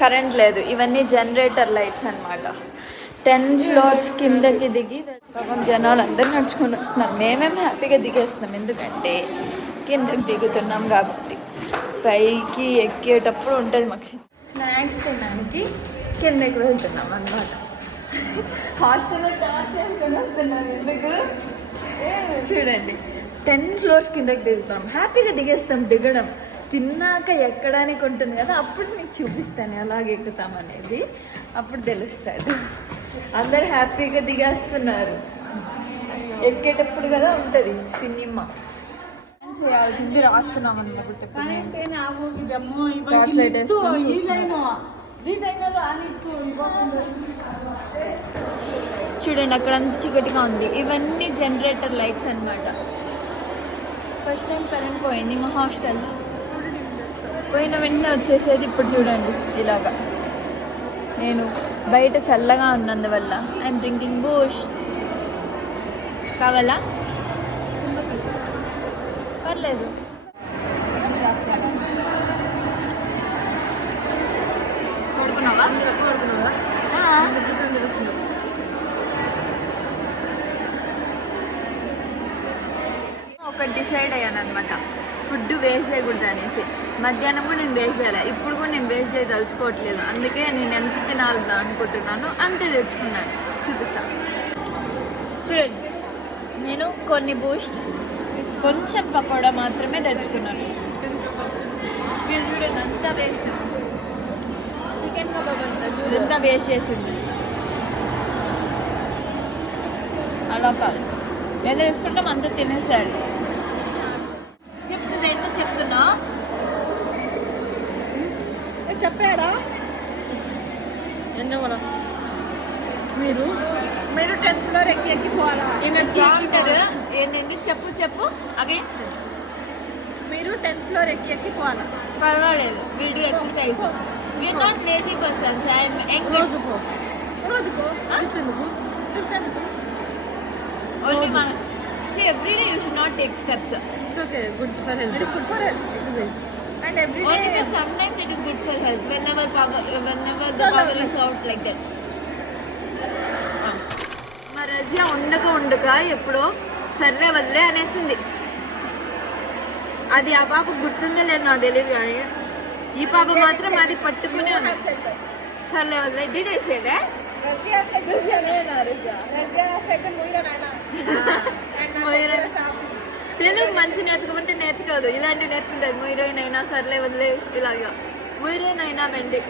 Current లేదు. ఇవన్నీ generator lights అనమాట. 10 floors కిందకి దిగి పాపం జనాలు అందరూ నడుచుకొని వస్తున్నారు. మేమేం హ్యాపీగా దిగేస్తున్నాం, ఎందుకంటే కిందకి దిగుతున్నాం కాబట్టి. పైకి ఎక్కేటప్పుడు ఉంటుంది మాకు స్నాక్స్ తినడానికి కిందకి వెళ్తున్నాం అనమాట. హాస్టల్లో టార్చ్ చేసుకొని వస్తున్నాం. ఎందుకు చూడండి, 10 floors కిందకి దిగుతాం. హ్యాపీగా దిగేస్తాం. దిగడం తిన్నాక ఎక్కడానికి ఉంటుంది కదా, అప్పుడు మీకు చూపిస్తాను ఎలాగ ఎక్కుతాం అనేది. అప్పుడు తెలుస్తుంది. అందరు హ్యాపీగా దిగేస్తున్నారు. ఎక్కేటప్పుడు కదా ఉంటుంది సినిమా. చేయాల్సింది రాస్తున్నాం అన్నమాట. చూడండి, అక్కడ అంత చీకటిగా ఉంది. ఇవన్నీ జనరేటర్ లైట్స్ అన్నమాట. ఫస్ట్ టైం కరెంట్ పోయింది మా హాస్టల్లో. పోయిన వెంటనే వచ్చేసేది. ఇప్పుడు చూడండి ఇలాగా. నేను బయట చల్లగా ఉన్నందువల్ల ఐఎమ్ డ్రింకింగ్ బూస్ట్. కావాలా? పర్లేదు. పడుకున్నావా? ఒకటి డిసైడ్ అయ్యాను అనమాట, ఫుడ్ వేస్ట్ చేయకూడదు అనేసి. మధ్యాహ్నం కూడా నేను వేస్ట్ చేయాలి, ఇప్పుడు కూడా నేను వేస్ట్ చేయ తలుచుకోవట్లేదు. అందుకే నేను ఎంత తినాలని అనుకుంటున్నాను అంతే తెచ్చుకున్నాను. చూపిస్తాను చూడండి. నేను కొన్ని బూస్ట్, కొంచెం పకోడా మాత్రమే తెచ్చుకున్నాను. వీళ్ళు చూడండి అంతా వేస్ట్. చికెన్ కబాబ్ అంతా వేస్ట్ చేసింది. అలా కాదు, ఎంత తీసుకుంటాం అంతా తినేసాడు. చిప్స్ ఏంటో చెప్తున్నా, చెప్పాడా? ఎన్నో మీరు 10th floor ఎక్కిపోవాలా? ఏంటండి? చెప్పు అగైన్. మీరు 10th floor ఎక్కిపోవాలా? పర్వాలేదు, video exercise. We are not lazy persons. I'm young. రోజుకో only one. See, every day you should not take steps. It's okay, good for health. It is good for health, exercise. And every day. Only that sometimes it is good for health. Whenever the power is out like that. మా రజియా ఉండక ఎప్పుడో Surrey వదిలే అనేసింది. అది ఆ పాప గుర్తుందో లేదు నాకు తెలియదు, కానీ ఈ పాప మాత్రం అది పట్టుకునే ఉంది. సర్లే వదిలే దిడేసేదే. తెలుగు మంచి నేర్చుకోమంటే నేర్చుకోదు, ఇలాంటివి నేర్చుకుంటుంది. మొయిరోయిన్ అయినా సర్లే వదిలే, ఇలాగా మొయిరోయిన్ అయినా వెండి